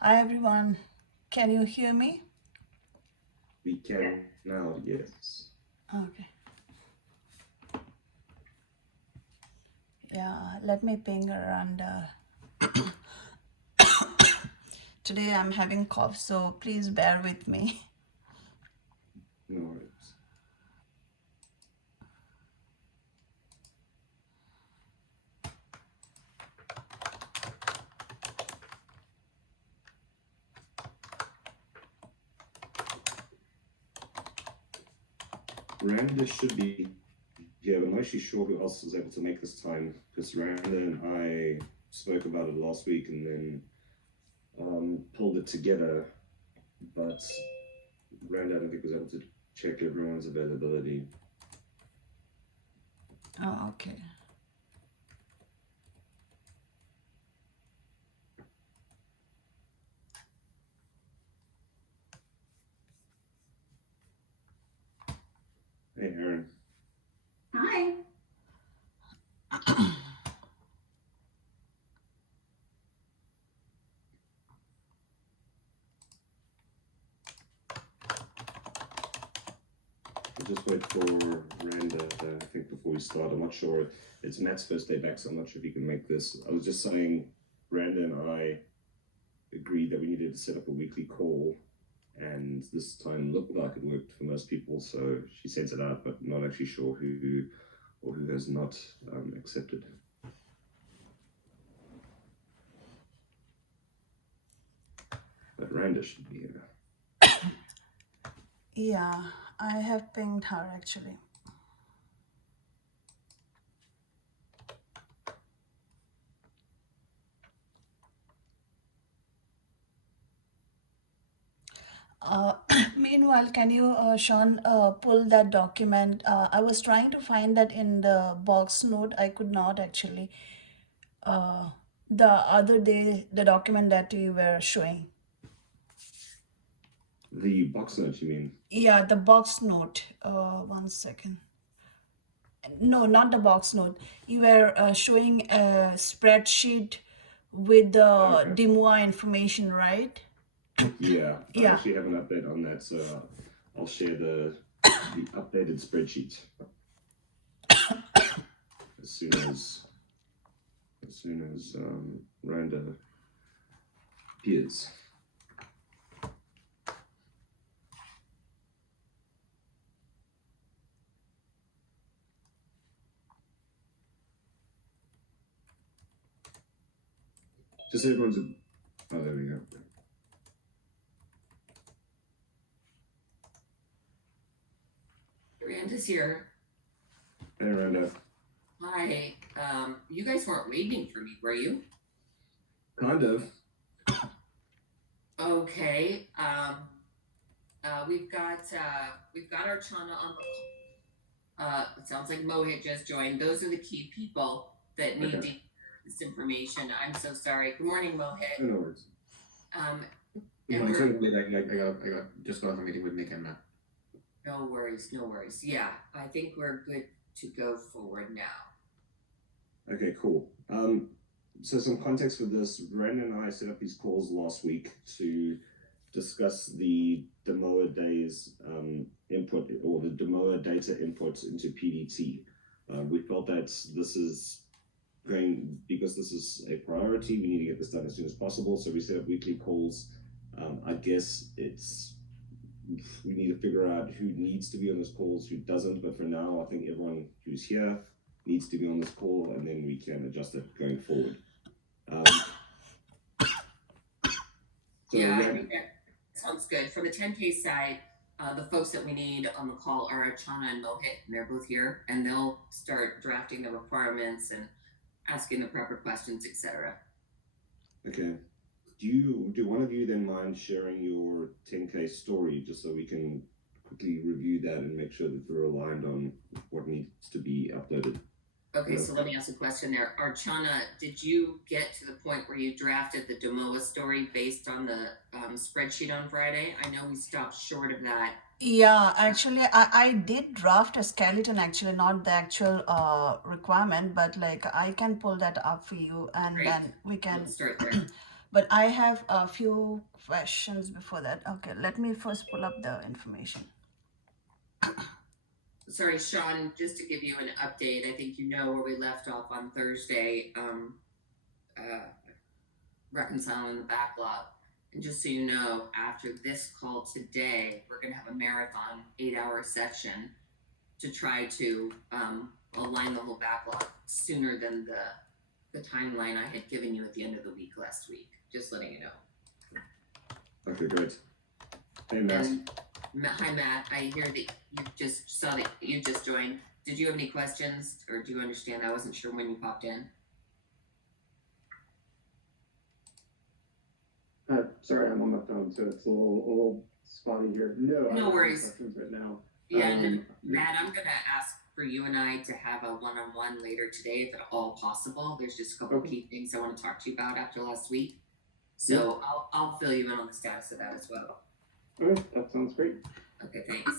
Hi everyone, can you hear me? We can now, yes. Okay, yeah, let me ping her and today I'm having cough, so please bear with me. No worries. Randa should be here. I'm not actually sure who else was able to make this time because Randa and I spoke about it last week and then pulled it together. But Randa, I don't think was able to check everyone's availability. Oh, okay. Hey, Aaron. Hi. We'll just wait for Randa, I think, before we start. I'm not sure. It's Matt's first day back, so I'm not sure if he can make this. I was just saying, Randa and I agreed that we needed to set up a weekly call, and this time looked like it worked for most people. So she sent it out, but not actually sure who or who has not accepted. But Randa should be here. Yeah, I have pinged her actually. Uh, Meanwhile, can you, Sean, pull that document? I was trying to find that in the box note. I could not actually. Uh, the other day, the document that you were showing. The box note, you mean? Yeah, the box note. One second. No, not the box note. You were showing a spreadsheet with the Okay. DEMOa information, right? Yeah, I Yeah. actually have an update on that, so I'll share the updated spreadsheet as soon as Randa appears. Just so everyone's. Oh, there we go. Miranda's here. Hey, Randa. Hi. You guys weren't waiting for me, were you? Kind of. Okay. We've got our Chana on the call. It sounds like Mohit just joined. Those are the key people that need Okay. to hear this information. I'm so sorry. Good morning, Mohit. No worries. Um, No, and it's we're only I got just got off a meeting with Nick and Matt. no worries, no worries. Yeah, I think we're good to go forward now. Okay, cool. So some context for this, Ren and I set up these calls last week to discuss the DEMOa days input or the DEMOa data input into PDT. We felt that this is because this is a priority, we need to get this done as soon as possible. So we set up weekly calls. I guess we need to figure out who needs to be on those calls, who doesn't. But for now, I think everyone who's here needs to be on this call, and then we can adjust it going forward. Yeah, I think that sounds good. For the 10K side, the folks that we need on the call are Chana and Mohit, and they're both here, and they'll start drafting the requirements and asking the proper questions, etc. Okay. Do one of you then mind sharing your 10K story just so we can quickly review that and make sure that we're aligned on what needs to be uploaded? Okay, Yeah. so let me ask a question there. Archana, did you get to the point where you drafted the DEMOa story based on the spreadsheet on Friday? I know we stopped short of that. Yeah, actually, I did draft a skeleton, actually, not the actual requirement, but like I can pull that up for you and Great. then we can Let's start there. But I have a few questions before that. Okay, let me first pull up the information. Sorry, Sean, just to give you an update, I think you know where we left off on Thursday, reconciling the backlog. And just so you know, after this call today, we're going to have a marathon 8-hour session to try to align the whole backlog sooner than the timeline I had given you at the end of the week last week. Just letting you know. Okay, great. Hey, Matt. And hi, Matt. I hear that you just saw that you just joined. Did you have any questions, or do you understand? I wasn't sure when you popped in. Sorry, I'm on my phone, so it's a little spotty here. No, I No don't have any worries. questions right now. Yeah, no, Matt, I'm gonna ask for you and I to have a one-on-one later today, if at all possible. There's just a couple Okay. key things I want to talk to you about after last week. So I'll fill you in on the status of that as well. Okay, that sounds great. Okay, thanks.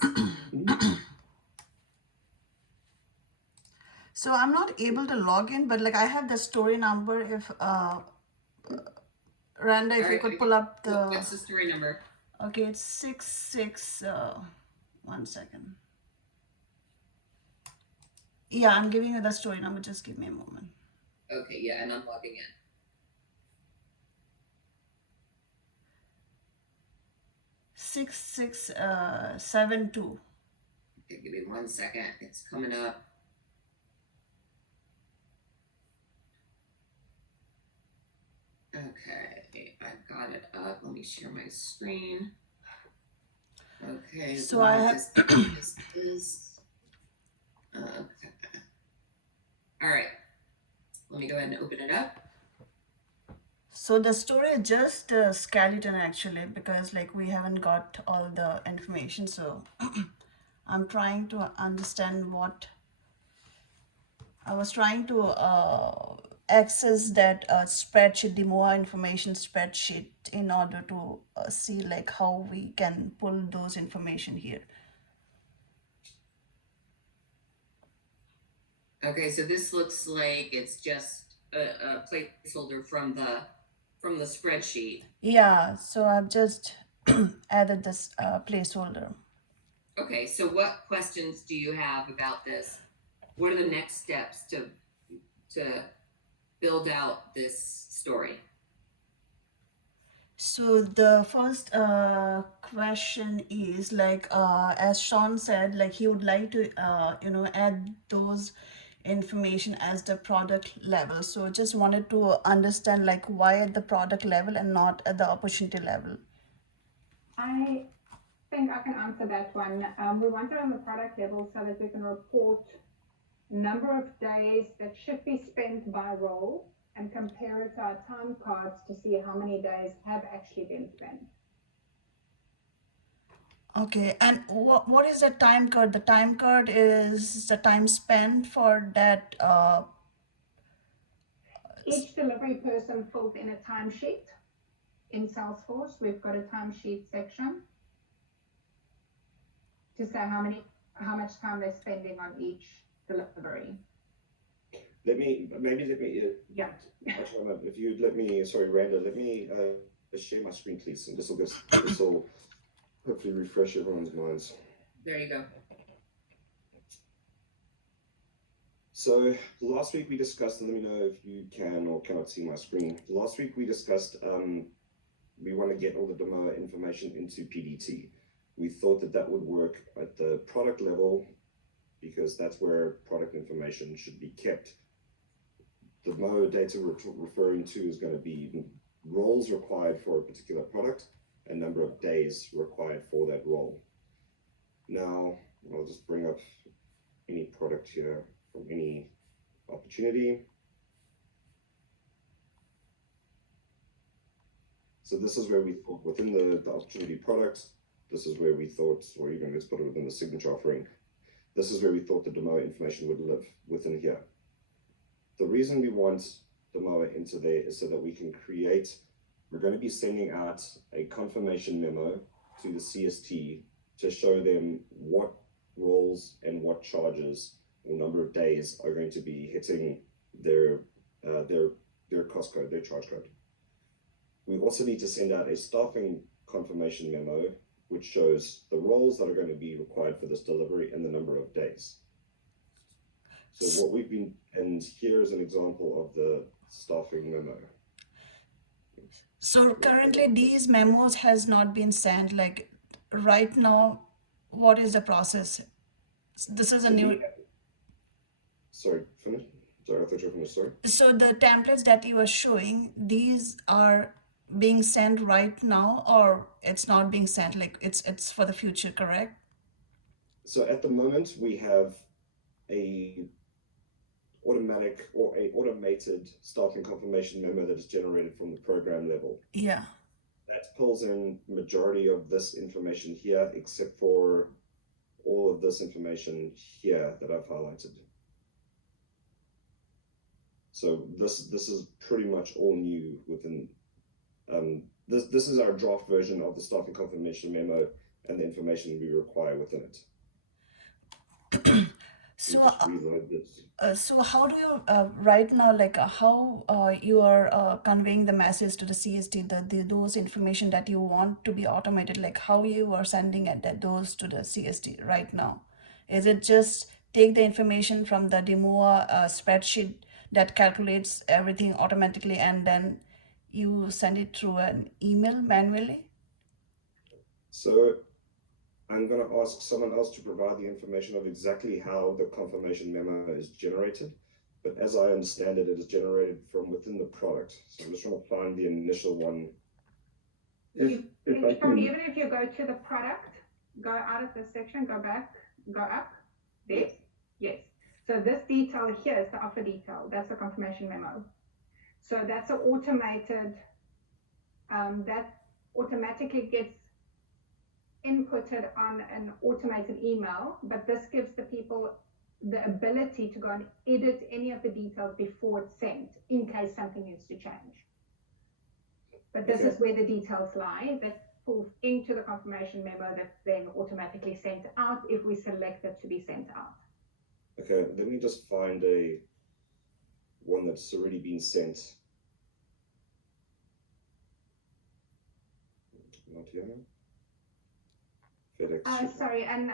So I'm not able to log in, but like I have the story number. If Randa, if you Alright, could pull up the. What's the story number? Okay, it's 66. 1 second. Yeah, I'm giving you the story number. Just give me a moment. Okay, yeah, and I'm logging in. 6672. Okay, give me 1 second. It's coming up. Okay, I've got it up. Let me share my screen. Okay, So I have. this is okay. All right, let me go ahead and open it up. So the story is just a skeleton actually, because like we haven't got all the information. So I'm trying to understand what I was trying to access that spreadsheet, DEMOa information spreadsheet, in order to see like how we can pull those information here. Okay, so this looks like it's just a placeholder from the spreadsheet. Yeah, so I've just added this placeholder. Okay, so what questions do you have about this? What are the next steps to build out this story? So the first question is like, as Sean said, like he would like to, add those information as the product level. So just wanted to understand like why at the product level and not at the opportunity level. I think I can answer that one. We want it on the product level so that we can report number of days that should be spent by role and compare it to our time cards to see how many days have actually been spent. Okay, and what is the time card? The time card is the time spent for that. Each delivery person fills in a timesheet. In Salesforce, we've got a timesheet section to say how much time they're spending on each delivery. Let me. Yeah. If you let me, sorry, Randa, let me share my screen, please, and this will hopefully refresh everyone's minds. There you go. So last week we discussed, and let me know if you can or cannot see my screen. Last week we discussed we want to get all the DEMOa information into PDT. We thought that would work at the product level because that's where product information should be kept. The DEMOa data we're referring to is going to be roles required for a particular product and number of days required for that role. Now, I'll just bring up any product here from any opportunity. So this is where we thought within the opportunity product, this is where we thought, or even let's put it within the signature offering, this is where we thought the DEMOa information would live within here. The reason we want DEMOa into there is so that we can create, we're going to be sending out a confirmation memo to the CST to show them what roles and what charges or number of days are going to be hitting their cost code, their charge code. we also need to send out a staffing confirmation memo, which shows the roles that are going to be required for this delivery and the number of days. So what we've been, and here is an example of the staffing memo. So currently these memos has not been sent. Like right now, what is the process? This is a So new. sorry, finish. Sorry, I thought you were finished. Sorry. So the templates that you are showing, these are being sent right now, or it's not being sent. Like it's for the future, correct? So at the moment, we have a automatic or a automated staffing confirmation memo that is generated from the program level. Yeah. That pulls in majority of this information here, except for all of this information here that I've highlighted. So this is pretty much all new within. This is our draft version of the staffing confirmation memo and the information we require within it. So Just reload this. So how do you right now, like how you are conveying the message to the CST, those information that you want to be automated, like how you are sending those to the CST right now? Is it just take the information from the DEMOa spreadsheet that calculates everything automatically and then you send it through an email manually? So I'm going to ask someone else to provide the information of exactly how the confirmation memo is generated. But as I understand it, it is generated from within the product. So I'm just trying to find the initial one. If I Sean, can, even if you go to the product, go out of this section, go back, go up, there, yes. So this detail here is the offer detail, that's the confirmation memo. So that's an automated, that automatically gets inputted on an automated email, but this gives the people the ability to go and edit any of the details before it's sent in case something needs to change. But this is where the details lie that pulls into the confirmation memo that's then automatically sent out if we select it to be sent out. Okay, let me just find one that's already been sent. Not here. FedEx. Sorry, and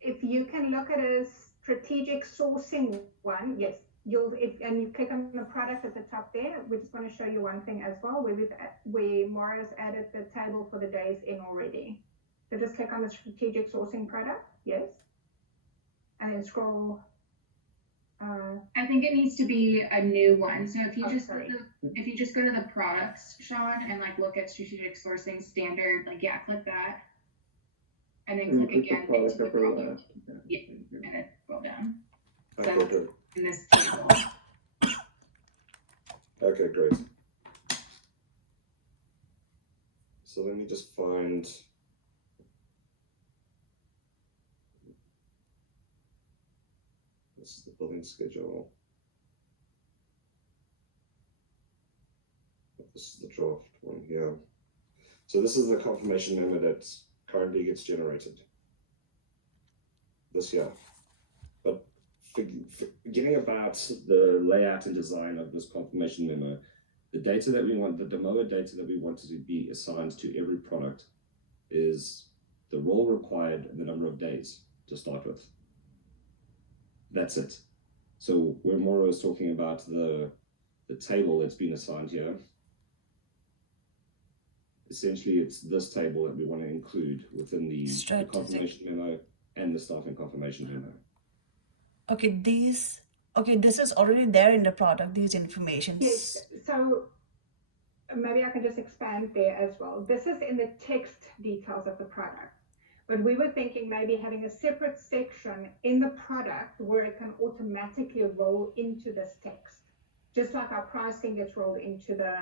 if you can look at a strategic sourcing one, yes, and you click on the product at the top there, we just want to show you one thing as well, where Maura's added the table for the days in already. So just click on the strategic sourcing product, yes, and then scroll. I think it needs to be a new one. So if you if you just go to the products, Sean, and like look at strategic sourcing standard, like click that, and then click again into the scroll down. Yeah, and then scroll down. Okay, So good. in this table. Okay, great. So let me just find. This is the billing schedule. This is the draft one here. So this is the confirmation memo that currently gets generated this year. But forgetting about the layout and design of this confirmation memo, the data that we want, the DEMOa data that we wanted to be assigned to every product is the role required and the number of days to start with. That's it. So when Maura is talking about the table that's been assigned here, essentially it's this table that we want to include within the confirmation memo and the staffing confirmation memo. Okay, this is already there in the product, these informations. Yes, so maybe I can just expand there as well. This is in the text details of the product. But we were thinking maybe having a separate section in the product where it can automatically roll into this text, just like our pricing gets rolled into the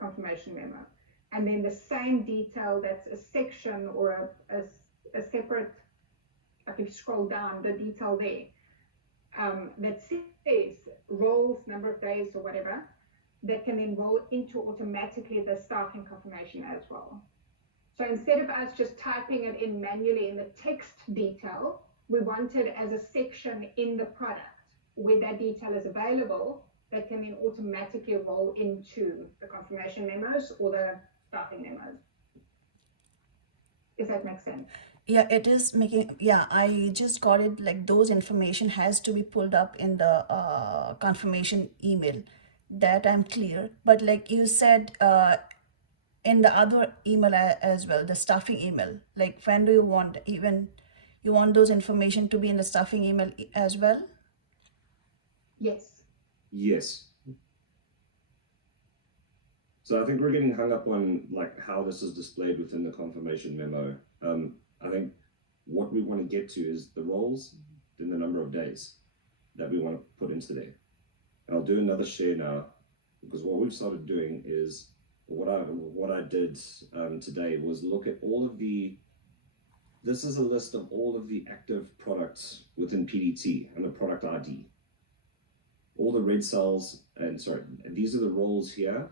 confirmation memo. And then the same detail that's a section or a separate, like if you scroll down, the detail there that says roles, number of days or whatever, that can then roll into automatically the staffing confirmation as well. So instead of us just typing it in manually in the text detail, we wanted as a section in the product where that detail is available that can then automatically roll into the confirmation memos or the staffing memos. If that makes sense. Yeah, it is making, yeah, I just got it, like those information has to be pulled up in the confirmation email. That I'm clear. But like you said, in the other email as well, the staffing email, like when do you want, even you want those information to be in the staffing email as well? Yes. Yes. So I think we're getting hung up on like how this is displayed within the confirmation memo. I think what we want to get to is the roles, then the number of days that we want to put into there. And I'll do another share now, because what we've started doing is what I did today was look at all of the. This is a list of all of the active products within PDT and the product ID. All the red cells, and these are the roles here.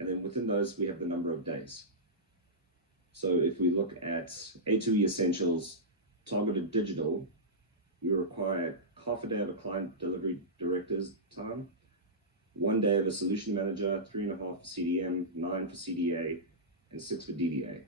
And then within those, we have the number of days. So if we look at A2E Essentials, targeted digital, we require half a day of a client delivery director's time, 1 day of a solution manager, 3.5 for CDM, 9 for CDA, and 6 for DDA.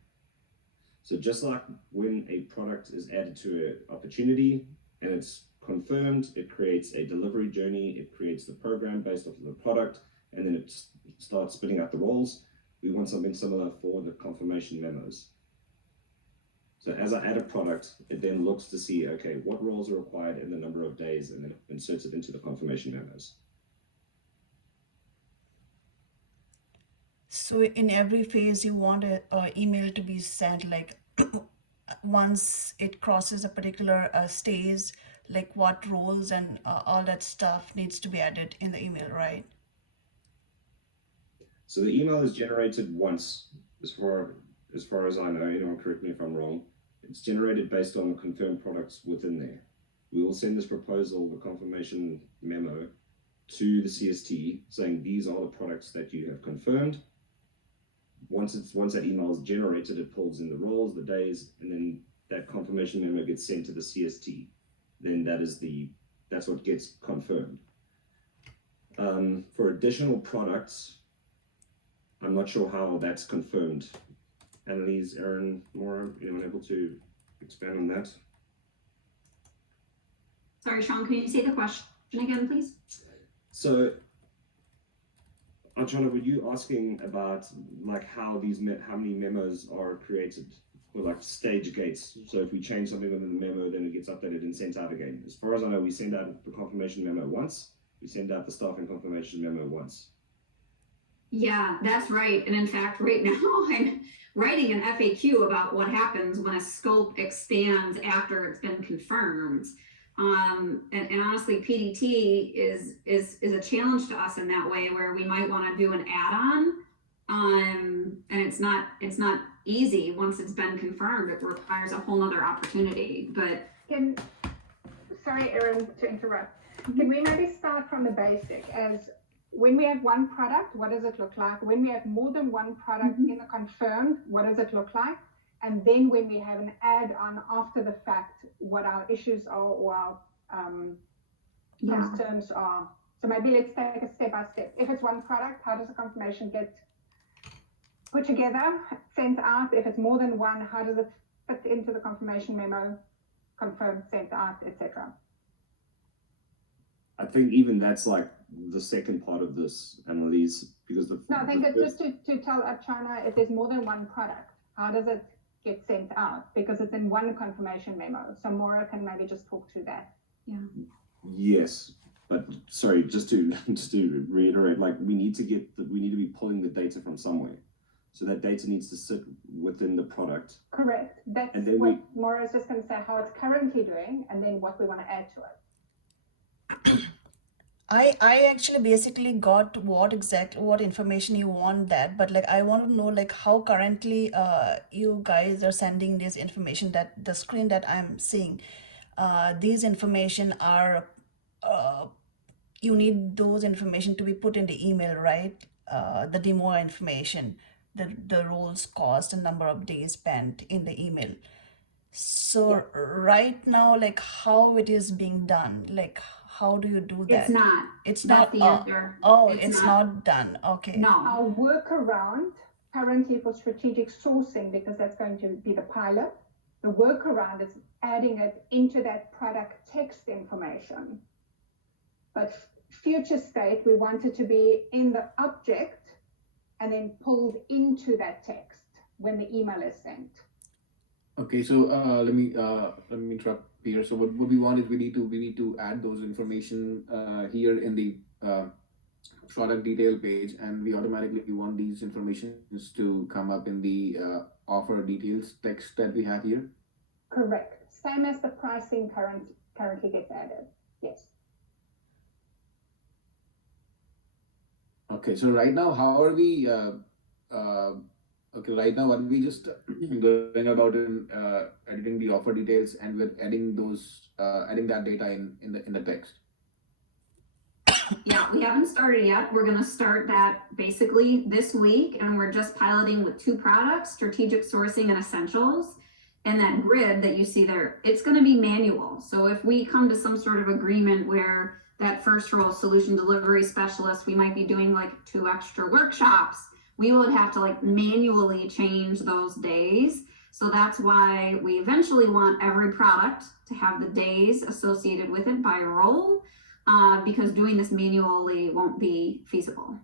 So just like when a product is added to an opportunity and it's confirmed, it creates a delivery journey, it creates the program based off of the product, and then it starts spitting out the roles. We want something similar for the confirmation memos. So as I add a product, it then looks to see, okay, what roles are required in the number of days, and then it inserts it into the confirmation memos. So in every phase, you want a email to be sent like once it crosses a particular stage, like what roles and all that stuff needs to be added in the email, right? So the email is generated once, as far as I know. Anyone correct me if I'm wrong. It's generated based on the confirmed products within there. We will send this proposal, the confirmation memo, to the CST saying these are the products that you have confirmed. Once that email is generated, it pulls in the roles, the days, and then that confirmation memo gets sent to the CST. Then that's what gets confirmed. For additional products, I'm not sure how that's confirmed. Annalise, Aaron, Maura, anyone able to expand on that? Sorry, Sean, can you say the question again, please? So, Anchana, were you asking about like how many memos are created, or like stage gates? So if we change something within the memo, then it gets updated and sent out again. As far as I know, we send out the confirmation memo once. We send out the staffing confirmation memo once. Yeah, that's right. And in fact, right now I'm writing an FAQ about what happens when a scope expands after it's been confirmed. And honestly, PDT is a challenge to us in that way, where we might want to do an add-on. And it's not easy once it's been confirmed. It requires a whole nother opportunity. But Sorry, Erin, to interrupt. Can we maybe start from the basic as when we have one product, what does it look like? When we have more than one product in the confirmed, what does it look like? And then when we have an add-on after the fact, what our issues are or our concerns are. So maybe let's take a step by step. If it's one product, how does the confirmation get put together, sent out? If it's more than one, how does it fit into the confirmation memo, confirmed, sent out, etc.? I think even that's like the second part of this, Annalise, because I think it's just to tell China if there's more than one product, how does it get sent out? Because it's in one confirmation memo. So Maura can maybe just talk to that. yeah. Yes, but sorry, just to reiterate, like we need to be pulling the data from somewhere. So that data needs to sit within the product. Correct. That's what Maura is just going to say, how it's currently doing, and then what we want to add to it. I actually basically got what information you want that, but like I want to know like how currently you guys are sending this information, that the screen that I'm seeing, these information are you need those information to be put in the email, right? The DEMOa information, the roles, cost, and number of days spent in the email. So right now, like how it is being done, like how do you do that? It's not. It's That's not. the answer. It's not done. Okay. No. Our workaround currently for strategic sourcing, because that's going to be the pilot, the workaround is adding it into that product text information. But future state, we want it to be in the object and then pulled into that text when the email is sent. Okay, so let me interrupt here. So what we want is we need to add those information here in the product detail page, and we automatically want these informations to come up in the offer details text that we have here. Correct. Same as the pricing currently gets added. Yes. Okay, so right now, how are we? Okay, right now, what we just going about in editing the offer details, and we're adding those adding that data in the text. Yeah, we haven't started yet. We're going to start that basically this week, and we're just piloting with 2 products, strategic sourcing and essentials. And that grid that you see there, it's going to be manual. So if we come to some sort of agreement where that first role, solution delivery specialist, we might be doing like 2 extra workshops, we would have to like manually change those days. So that's why we eventually want every product to have the days associated with it by role. Because doing this manually won't be feasible.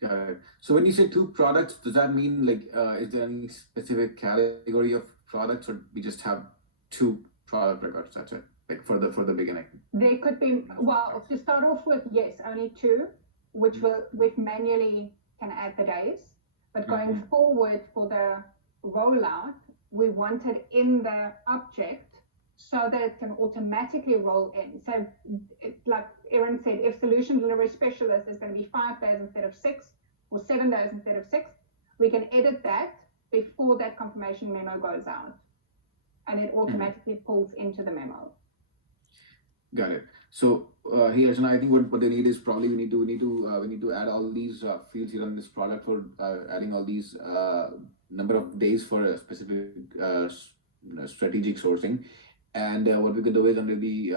Got it. So when you say 2 products, does that mean like is there any specific category of products, or we just have 2 product records? That's it, like for the beginning. There could be, well, to start off with, yes, only 2, which we manually can add the days. But going forward for the rollout, we want it in the object so that it can automatically roll in. So like Erin said, if solution delivery specialist is going to be 5 days instead of 6, or 7 days instead of 6, we can edit that before that confirmation memo goes out, and it automatically pulls into the memo. Got it. So here, so I think what they need is probably we need to add all these fields here on this product for adding all these number of days for a specific strategic sourcing. And what we could do is under the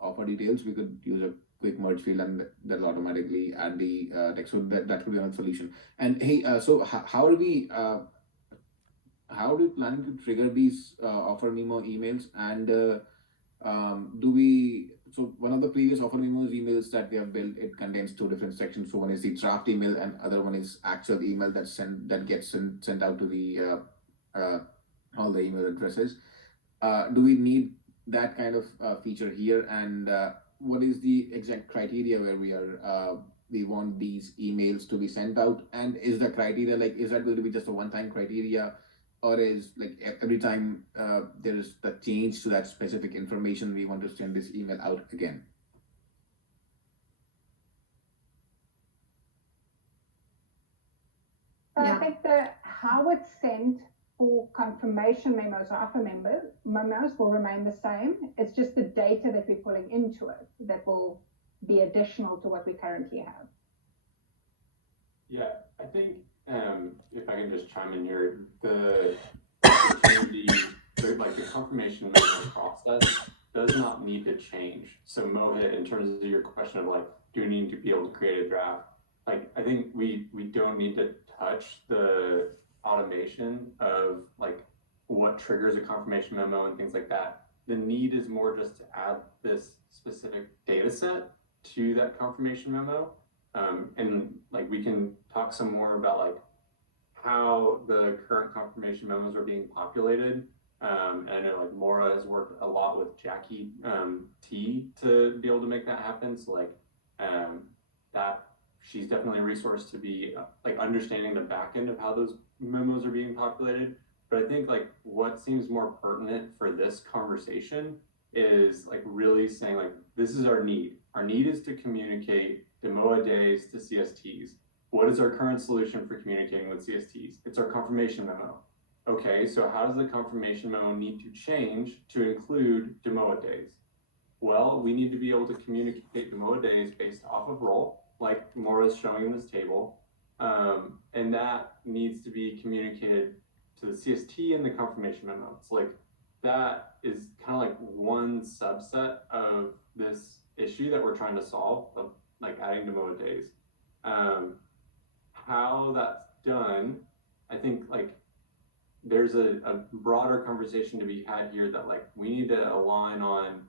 offer details, we could use a quick merge field, and that'll automatically add the text. So that could be another solution. And hey, so how are we planning to trigger these offer memo emails? And do we? So one of the previous offer memos emails that we have built, it contains 2 different sections. So one is the draft email, and other one is actual email that gets sent out to the all the email addresses. Do we need that kind of feature here? And what is the exact criteria where we want these emails to be sent out? And is the criteria like, is that going to be just a one-time criteria, or is like every time there is the change to that specific information, we want to send this email out again? I think how it's sent for confirmation memos or offer memos will remain the same. It's just the data that we're pulling into it that will be additional to what we currently have. Yeah, I think if I can just chime in here, the opportunity, like the confirmation memo process does not need to change. So Mohit, in terms of your question of like, do we need to be able to create a draft? Like, I think we don't need to touch the automation of like what triggers a confirmation memo and things like that. The need is more just to add this specific data set to that confirmation memo. And like we can talk some more about like how the current confirmation memos are being populated. And I know like Maura has worked a lot with Jackie T to be able to make that happen. So like that she's definitely a resource to be like understanding the back end of how those memos are being populated. But I think like what seems more pertinent for this conversation is like really saying like, this is our need. Our need is to communicate DEMOa days to CSTs. What is our current solution for communicating with CSTs? It's our confirmation memo. Okay, so how does the confirmation memo need to change to include DEMOa days? Well, we need to be able to communicate DEMOa days based off of role, like Maura is showing in this table. And that needs to be communicated to the CST in the confirmation memo. It's like, that is kind of like one subset of this issue that we're trying to solve, of like adding DEMOa days. How that's done I think like there's a broader conversation to be had here that like we need to align on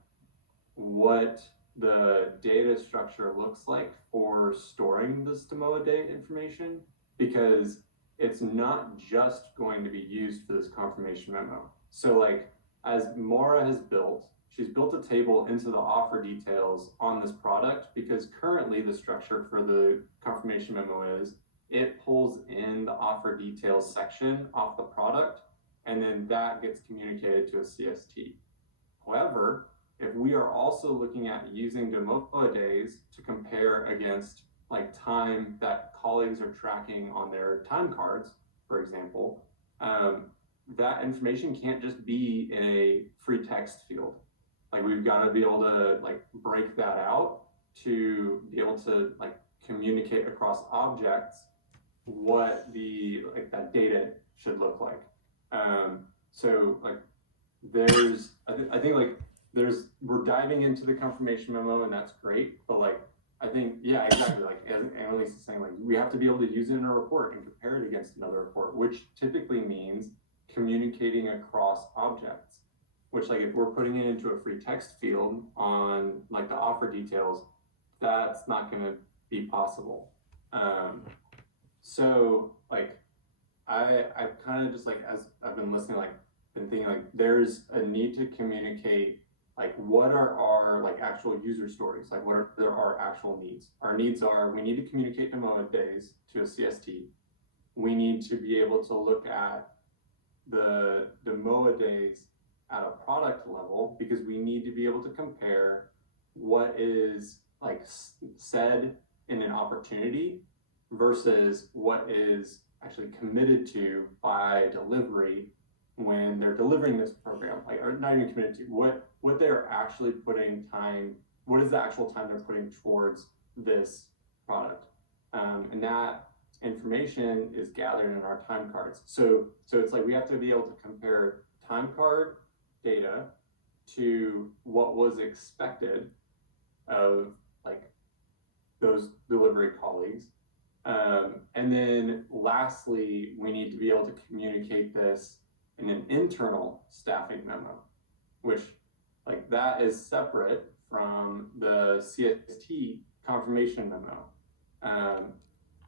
what the data structure looks like for storing this DEMOa date information, because it's not just going to be used for this confirmation memo. So like as Maura has built, she's built a table into the offer details on this product, because currently the structure for the confirmation memo is it pulls in the offer details section off the product, and then that gets communicated to a CST. However, if we are also looking at using DEMOa days to compare against like time that colleagues are tracking on their time cards, for example, that information can't just be in a free text field. Like we've got to be able to like break that out to be able to like communicate across objects what the like that data should look like. So like there's I think like we're diving into the confirmation memo, and that's great, but like I think yeah, exactly, like Annalise is saying, like we have to be able to use it in a report and compare it against another report, which typically means communicating across objects, which like if we're putting it into a free text field on like the offer details, that's not going to be possible. So like I kind of just like, as I've been listening, like been thinking like there's a need to communicate like what are our like actual user stories, like what are our actual needs. Our needs are, we need to communicate DEMOa days to a CST. We need to be able to look at the DEMOa days at a product level, because we need to be able to compare what is like said in an opportunity versus what is actually committed to by delivery when they're delivering this program, like, or not even committed to, what they're actually putting time, what is the actual time they're putting towards this product. And that information is gathered in our time cards. So it's like we have to be able to compare time card data to what was expected of like those delivery colleagues. And then lastly, we need to be able to communicate this in an internal staffing memo, which like that is separate from the CST confirmation memo.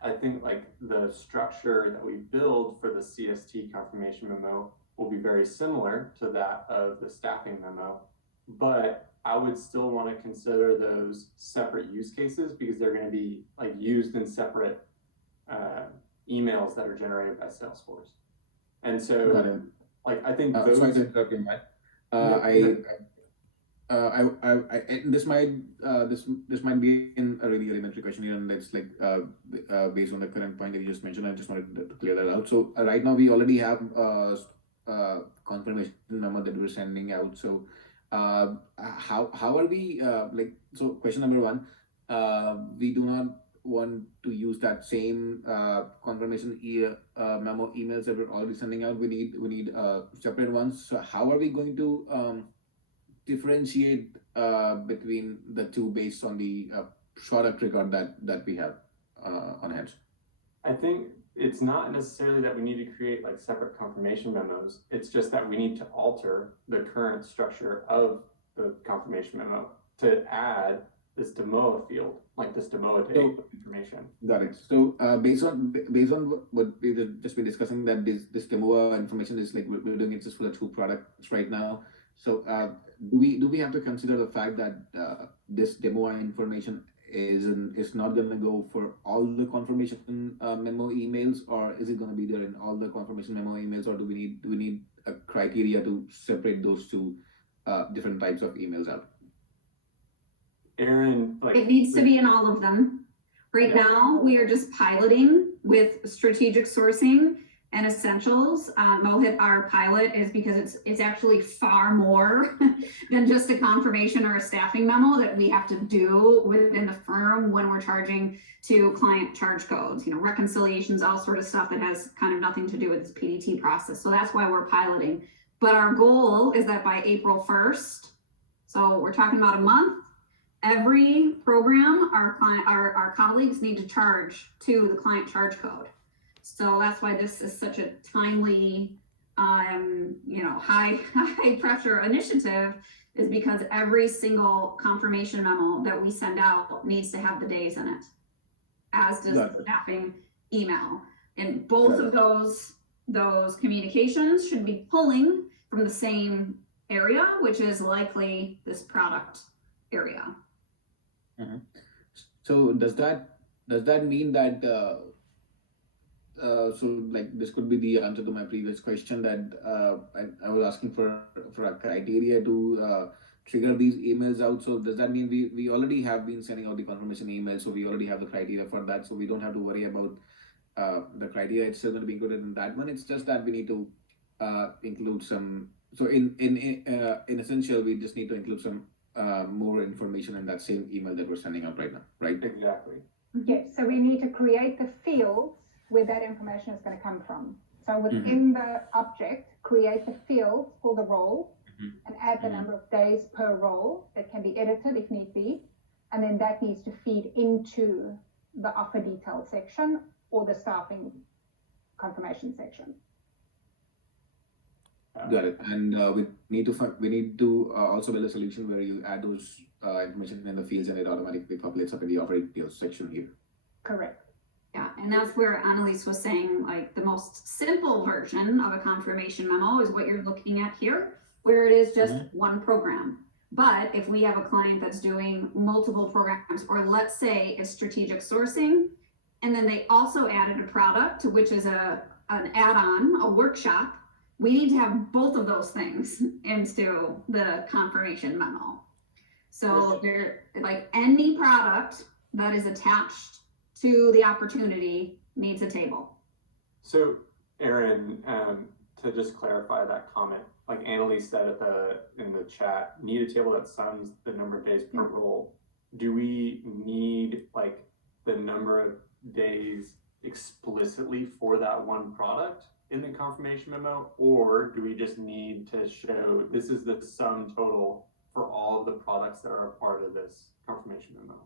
I think like the structure that we build for the CST confirmation memo will be very similar to that of the staffing memo, but I would still want to consider those separate use cases, because they're going to be like used in separate emails that are generated by Salesforce. And so like I think those... Sorry to interrupt you, Matt. This might be a really elementary question here, and it's like based on the current point that you just mentioned. I just wanted to clear that out. So right now we already have confirmation memo that we're sending out. So how are we like? So question number one, we do not want to use that same confirmation memo emails that we're already sending out. We need separate ones. So how are we going to differentiate between the two based on the product record that we have on hand? I think it's not necessarily that we need to create like separate confirmation memos. It's just that we need to alter the current structure of the confirmation memo to add this DEMOa field, like this DEMOa date information. Got it. So based on what we've just been discussing, that this DEMOa information is like we're doing it just for the two products right now. So do we have to consider the fact that this DEMOa information is not going to go for all the confirmation memo emails, or is it going to be there in all the confirmation memo emails, or do we need a criteria to separate those two different types of emails out? Aaron, like, it needs to be in all of them. Right now, we are just piloting with strategic sourcing and essentials. Mohit, our pilot is because it's actually far more than just a confirmation or a staffing memo that we have to do within the firm when we're charging to client charge codes, reconciliations, all sort of stuff that has kind of nothing to do with this PDT process. So that's why we're piloting. But our goal is that by April 1st, so we're talking about a month, every program our colleagues need to charge to the client charge code. So that's why this is such a timely, high pressure initiative, is because every single confirmation memo that we send out needs to have the days in it, as does the staffing email. And both of those communications should be pulling from the same area, which is likely this product area. So does that mean that so like this could be the answer to my previous question, that I was asking for a criteria to trigger these emails out. So does that mean we already have been sending out the confirmation emails, so we already have the criteria for that, so we don't have to worry about the criteria? It's still going to be included in that one. It's just that we need to include some. So in essential, we just need to include some more information in that same email that we're sending out right now, right? Exactly. Yes, so we need to create the fields where that information is going to come from. So within the object, create the fields for the role and add the number of days per role that can be edited if need be. And then that needs to feed into the offer detail section or the staffing confirmation section. Got it. And we need to also build a solution where you add those information in the fields and it automatically populates up in the offer details section here. Correct. Yeah, and that's where Annalise was saying, like, the most simple version of a confirmation memo is what you're looking at here, where it is just one program. But if we have a client that's doing multiple programs, or let's say a strategic sourcing, and then they also added a product, which is an add-on, a workshop, we need to have both of those things into the confirmation memo. So there, like, any product that is attached to the opportunity needs a table. So Aaron, to just clarify that comment, like Annalise said in the chat, need a table that sums the number of days per role. Do we need like the number of days explicitly for that one product in the confirmation memo, or do we just need to show this is the sum total for all of the products that are a part of this confirmation memo?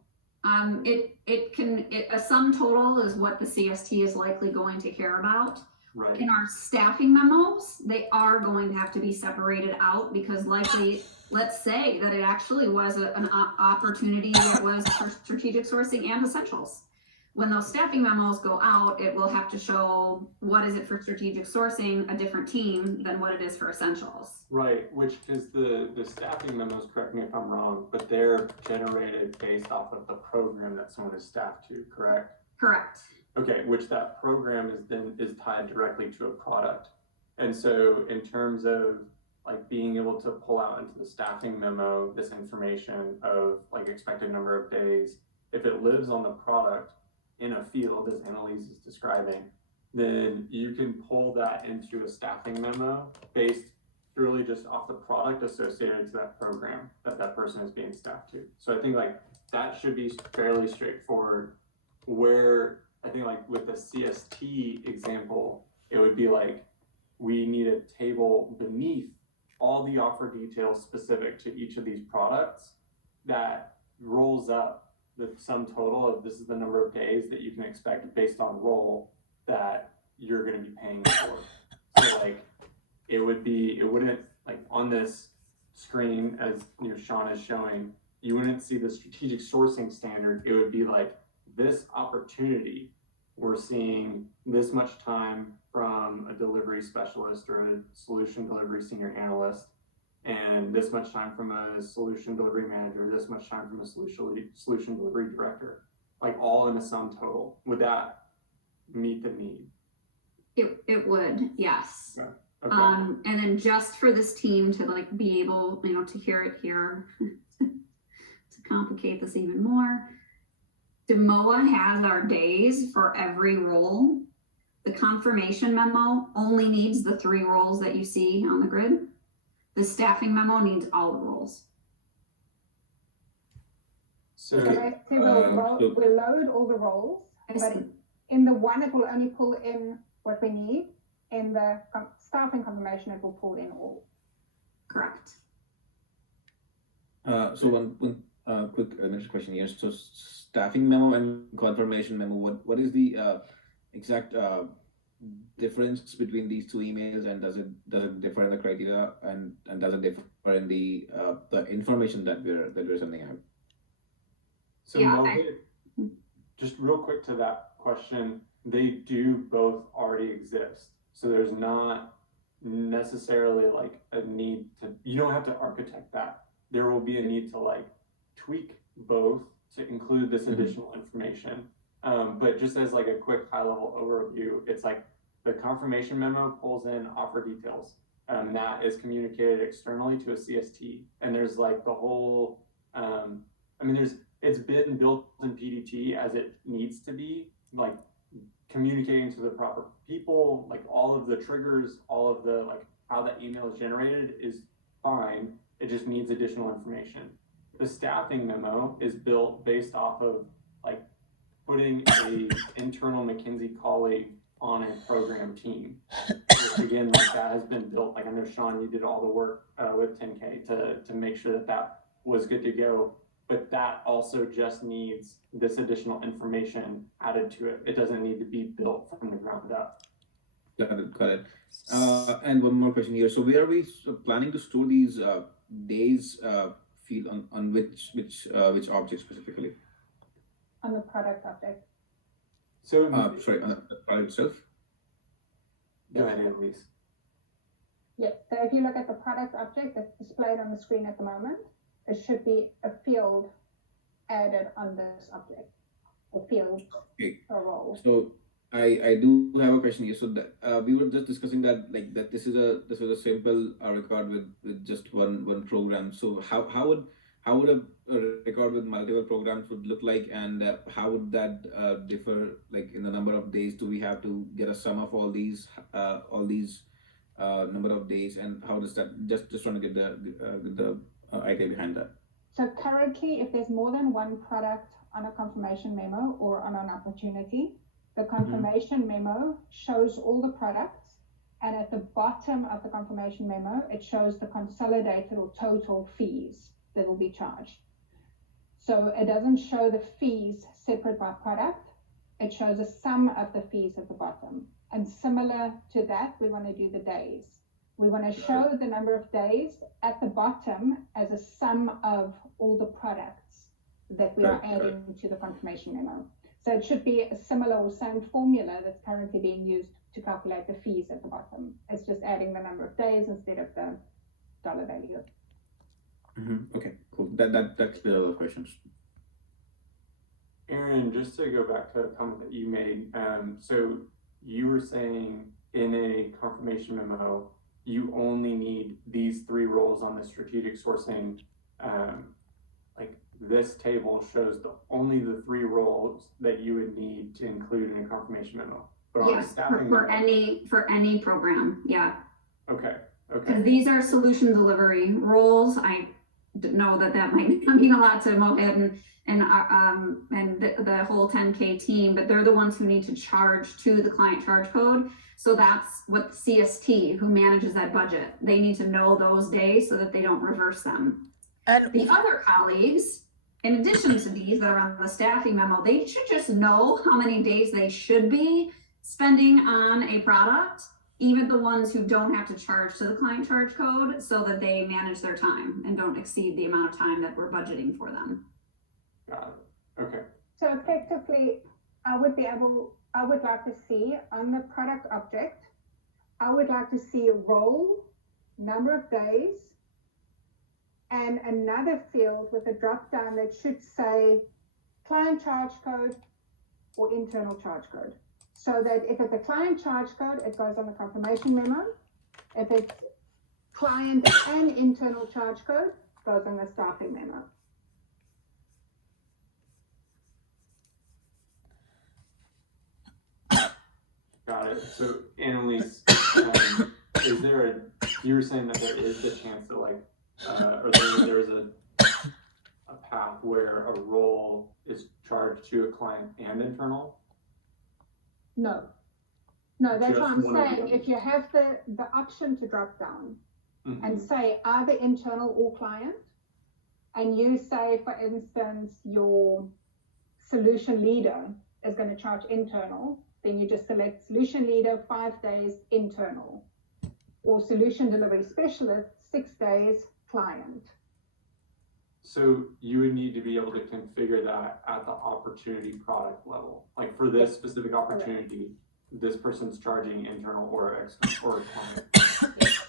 A sum total is what the CST is likely going to care about. Right. In our staffing memos, they are going to have to be separated out, because likely, let's say that it actually was an opportunity that was for strategic sourcing and essentials. When those staffing memos go out, it will have to show what is it for strategic sourcing, a different team, than what it is for essentials. Right, which is the staffing memos, correct me if I'm wrong, but they're generated based off of the program that someone is staffed to, correct? Correct. Okay, which that program is tied directly to a product. And so in terms of like being able to pull out into the staffing memo this information of like expected number of days, if it lives on the product in a field, as Annalise is describing, then you can pull that into a staffing memo based purely just off the product associated to that program that person is being staffed to. So I think like that should be fairly straightforward. Where I think like with the CST example, it would be like we need a table beneath all the offer details specific to each of these products that rolls up the sum total of this is the number of days that you can expect based on role that you're going to be paying for. So like it wouldn't like on this screen, as you know, Sean is showing, you wouldn't see the strategic sourcing standard. It would be like this opportunity, we're seeing this much time from a delivery specialist or a solution delivery senior analyst, and this much time from a solution delivery manager, this much time from a solution delivery director, like all in a sum total. Would that meet the need? It would, yes. Yeah. Okay. And then just for this team to like be able, to hear it here, to complicate this even more, DEMOa has our days for every role. The confirmation memo only needs the 3 roles that you see on the grid. The staffing memo needs all the roles. So we'll load all the roles, but in the one it will only pull in what we need. In the staffing confirmation, it will pull in all. Correct. So one quick next question here. So staffing memo and confirmation memo, what is the exact difference between these two emails, and does it differ in the criteria, and does it differ in the information that we're sending out? So Yeah, Mohit, just real quick to that question, they do both already exist. So there's not necessarily like a need to, you don't have to architect that. There will be a need to like tweak both to include this additional information. But just as like a quick high level overview, it's like the confirmation memo pulls in offer details. That is communicated externally to a CST. And there's like the whole, it's been built in PDT as it needs to be, like communicating to the proper people, like all of the triggers, all of the like how that email is generated is fine. It just needs additional information. The staffing memo is built based off of like putting a internal McKinsey colleague on a program team. Which again, like that has been built. Like I know Sean, you did all the work with 10K to make sure that was good to go. But that also just needs this additional information added to it. It doesn't need to be built from the ground up. Got it. And one more question here. So where are we planning to store these days field on which object specifically? On the product object. So sorry, on the product itself. Go ahead, Elise. Yeah, so if you look at the product object that's displayed on the screen at the moment, there should be a field added on this object, or field or role. So I do have a question here. So that, we were just discussing that this is a simple record with just one program. So how would a record with multiple programs would look like, and how would that differ, like in the number of days? Do we have to get a sum of all these number of days, and how does that, just trying to get the idea behind that? So currently, if there's more than one product on a confirmation memo or on an opportunity, the confirmation memo shows all the products, and at the bottom of the confirmation memo, it shows the consolidated or total fees that will be charged. So it doesn't show the fees separate by product. It shows a sum of the fees at the bottom. And similar to that, we want to do the days. We want to show the number of days at the bottom as a sum of all the products that we are adding to the confirmation memo. So it should be a similar or same formula that's currently being used to calculate the fees at the bottom. It's just adding the number of days instead of the dollar value. Okay, cool. That's the other questions. Aaron, just to go back to a comment that you made, so you were saying in a confirmation memo, you only need these 3 roles on the strategic sourcing. Like this table shows only the 3 roles that you would need to include in a confirmation memo. But yes, for any program, yeah. Okay. Because these are solution delivery roles. I know that might not mean a lot to Mohit and the whole 10K team, but they're the ones who need to charge to the client charge code. So that's what the CST, who manages that budget, they need to know those days so that they don't reverse them. And the other colleagues, in addition to these that are on the staffing memo, they should just know how many days they should be spending on a product, even the ones who don't have to charge to the client charge code, so that they manage their time and don't exceed the amount of time that we're budgeting for them. Got it. Okay. So effectively, I would like to see on the product object, I would like to see a role, number of days, and another field with a drop down that should say client charge code or internal charge code. So that if it's a client charge code, it goes on the confirmation memo. If it's client and internal charge code, it goes on the staffing memo. Got it. So, Annalise, you were saying that there is the chance that or there is a path where a role is charged to a client and internal? No, that's Just what I'm one of saying. them. If you have the option to drop down and say either internal or client, and you say, for instance, your solution leader is going to charge internal, then you just select solution leader, 5 days internal, or solution delivery specialist, 6 days client. So you would need to be able to configure that at the opportunity product level. Like for this specific opportunity, this person's charging internal or external or client.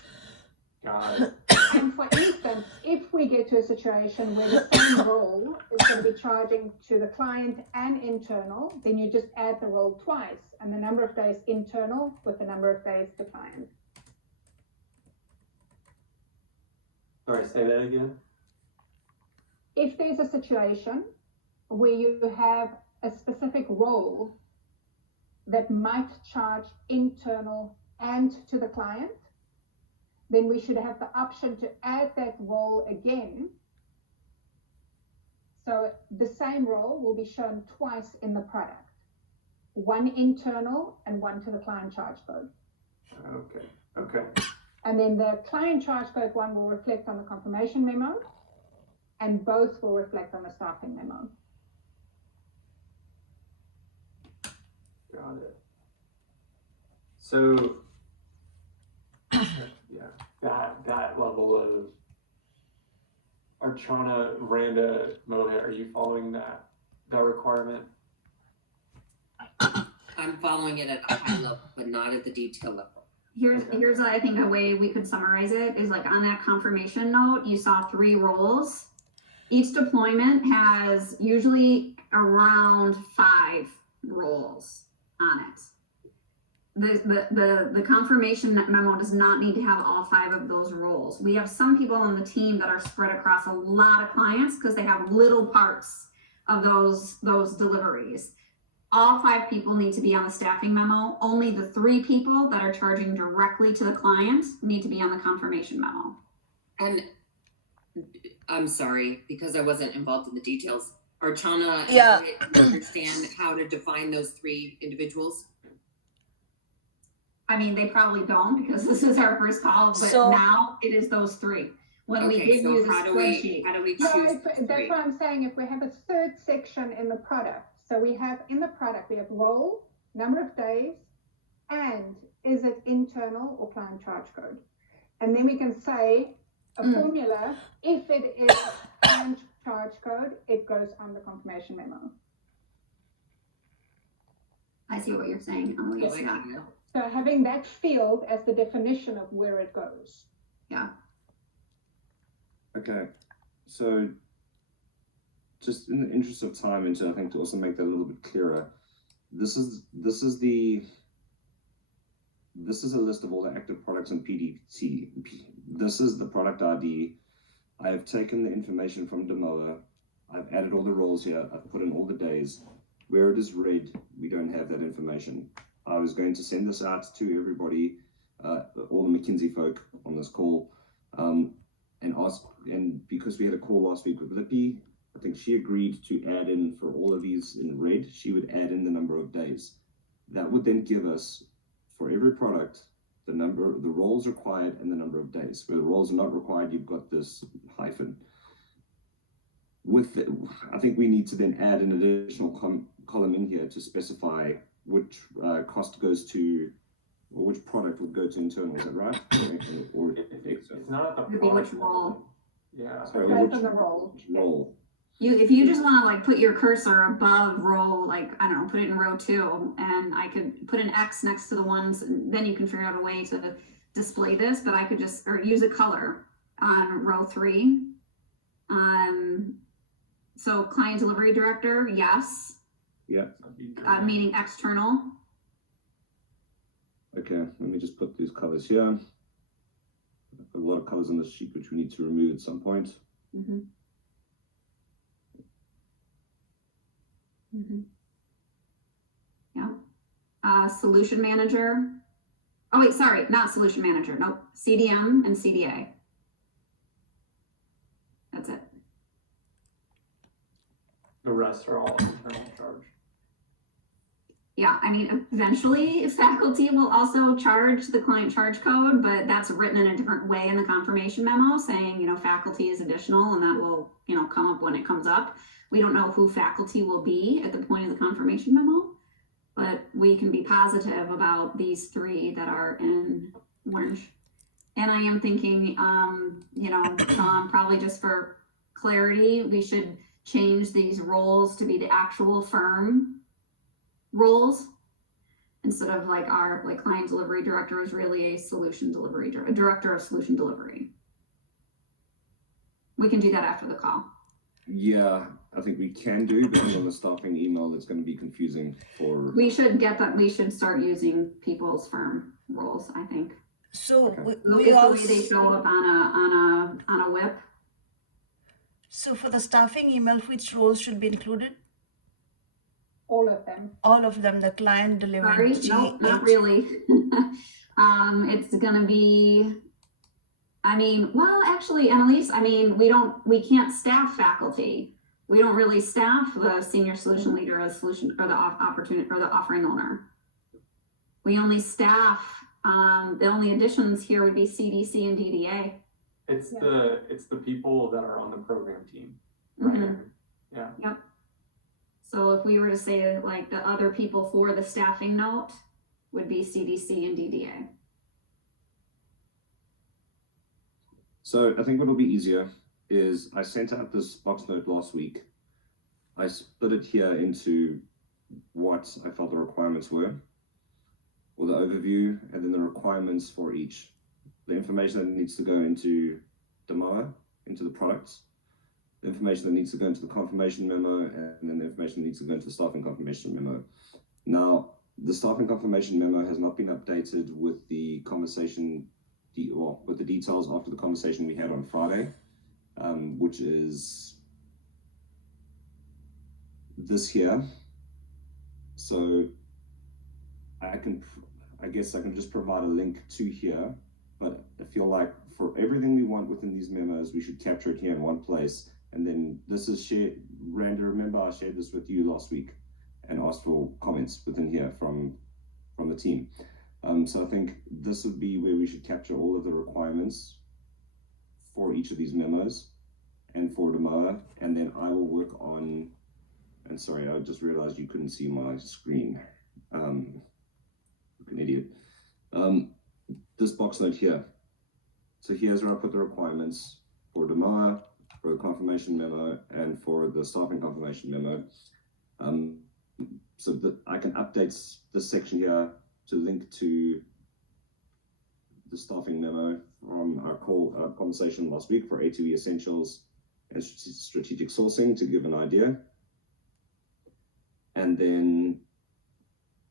Got it. And for instance, if we get to a situation where the same role is going to be charging to the client and internal, then you just add the role twice and the number of days internal with the number of days to client. Sorry, say that again. If there's a situation where you have a specific role that might charge internal and to the client, then we should have the option to add that role again. So the same role will be shown twice in the product, one internal and one to the client charge code. Okay. And then the client charge code one will reflect on the confirmation memo, and both will reflect on the staffing memo. Got it. So, yeah, that level of Archana, Randa, Mohit, are you following that requirement? I'm following it at a high level, but not at the detail level. Here's I think a way we could summarize it is like on that confirmation note, you saw 3 roles. Each deployment has usually around 5 roles on it. The confirmation memo does not need to have all 5 of those roles. We have some people on the team that are spread across a lot of clients because they have little parts of those deliveries. All 5 people need to be on the staffing memo. Only the 3 people that are charging directly to the client need to be on the confirmation memo. And I'm sorry, because I wasn't involved in the details. Archana, Yeah. understand how to define those 3 individuals? I mean, they probably don't because this is our first call, but So- now it is those 3. When we give you the spreadsheet. How do we No, choose that's those 3? what I'm saying. If we have a third section in the product, so we have in the product, we have role, number of days, and is it internal or client charge code? And then we can say a formula, if it is client charge code, it goes on the confirmation memo. I see what you're saying, Emily. Yes. Yeah. So having that field as the definition of where it goes. Yeah. Okay, so just in the interest of time, and I think to also make that a little bit clearer, this is a list of all the active products in PDT. This is the product ID. I have taken the information from DEMOa. I've added all the roles here. I've put in all the days. Where it is red, we don't have that information. I was going to send this out to everybody, all the McKinsey folk on this call, and ask. And because we had a call last week with Lippy, I think she agreed to add in for all of these in red. She would add in the number of days. That would then give us, for every product, the roles required and the number of days. Where the roles are not required, you've got this hyphen. I think we need to then add an additional column in here to specify which cost goes to, or which product would go to internal. Is that right? Or It's not at the Would be product which role? level. Yeah. sorry, Depends which on the role. role? If you just want to like put your cursor above row, like, I don't know, put it in row 2, and I could put an X next to the ones, and then you can figure out a way to display this, but I could just, or use a color on row 3. So client delivery director, yes. Yeah. Meaning external. Okay, let me just put these colors here. I've got a lot of colors on this sheet which we need to remove at some point. Mm-hmm. Mm-hmm. Yeah. Solution manager. Oh wait, sorry, not solution manager. Nope. CDM and CDA. That's it. The rest are all internal charge. Yeah, I mean, eventually faculty will also charge the client charge code, but that's written in a different way in the confirmation memo saying, you know, faculty is additional, and that will, you know, come up when it comes up. We don't know who faculty will be at the point of the confirmation memo. but we can be positive about these three that are in orange. And I am thinking, Sean, probably just for clarity, we should change these roles to be the actual firm roles instead of like our client delivery director is really a solution delivery a director of solution delivery. We can do that after the call. Yeah, I think we can do, but on the staffing email, it's going to be confusing for. We should get that. We should start using people's firm roles, I think. So Okay. we It's the also, way they show up on a whip. so for the staffing email, which roles should be included? All of them. All of them, the client delivery. Sorry, no, not really. It's gonna be, well, actually, Annalise, we can't staff faculty. We don't really staff the senior solution leader or the opportunity or the offering owner. We only staff, the only additions here would be CDC and DDA. It's the people that are on the program team. Mm-hmm. Right? Yeah. Yep. So if we were to say like the other people for the staffing note would be CDC and DDA. So I think what'll be easier is I sent out this box note last week. I split it here into what I felt the requirements were, or the overview, and then the requirements for each. The information that needs to go into DEMOa, into the products, the information that needs to go into the confirmation memo, and then the information that needs to go into the staffing confirmation memo. Now, the staffing confirmation memo has not been updated with the conversation, with the details after the conversation we had on Friday, which is this here. So I guess I can just provide a link to here, but I feel like for everything we want within these memos, we should capture it here in one place. And then this is shared. Randa, remember I shared this with you last week and asked for comments within here from the team. So I think this would be where we should capture all of the requirements for each of these memos and for DEMOa. And then I will work on, and sorry, I just realized you couldn't see my screen. An idiot. This box note here. So here's where I put the requirements for DEMOa, for the confirmation memo, and for the staffing confirmation memo. So that I can update this section here to link to the staffing memo from our conversation last week for A2E essentials and strategic sourcing to give an idea. And then,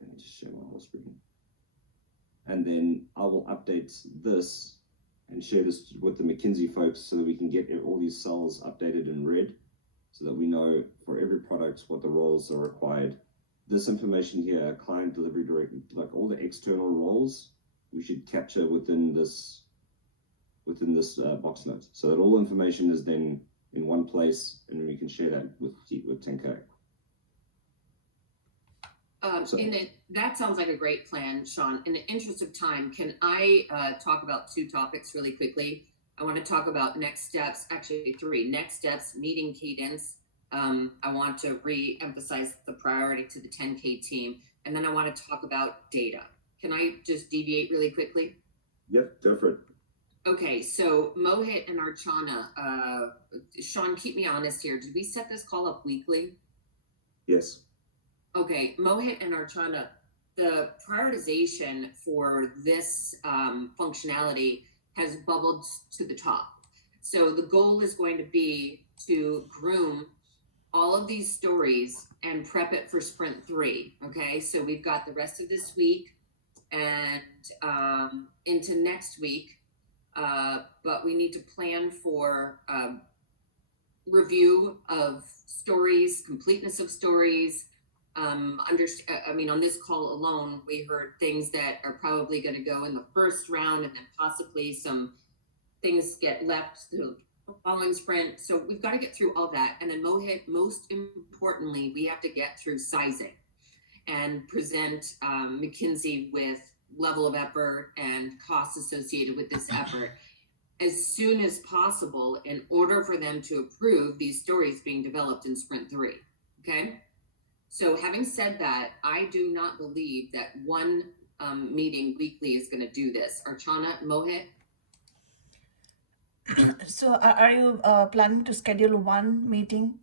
let me just share my whole screen. And then I will update this and share this with the McKinsey folks so that we can get all these cells updated in red so that we know for every product what the roles are required. This information here, client delivery director, like all the external roles, we should capture within this box note so that all information is then in one place and we can share that with 10K. That sounds like a great plan, Sean. In the interest of time, can I talk about two topics really quickly? I want to talk about next steps, actually three. Next steps, meeting cadence. I want to re-emphasize the priority to the 10K team. And then I want to talk about data. Can I just deviate really quickly? Yep, go for it. Okay, so Mohit and Archana, Sean, keep me honest here. Did we set this call up weekly? Yes. Okay, Mohit and Archana, the prioritization for this functionality has bubbled to the top. So the goal is going to be to groom all of these stories and prep it for sprint 3. Okay, so we've got the rest of this week and into next week, but we need to plan for review of stories, completeness of stories. On this call alone, we heard things that are probably going to go in the first round and then possibly some things get left to the following sprint. So we've got to get through all that. And then Mohit, most importantly, we have to get through sizing and present McKinsey with level of effort and costs associated with this effort as soon as possible in order for them to approve these stories being developed in sprint 3. Okay. So having said that, I do not believe that one meeting weekly is going to do this. Archana, Mohit, So are you planning to schedule one meeting?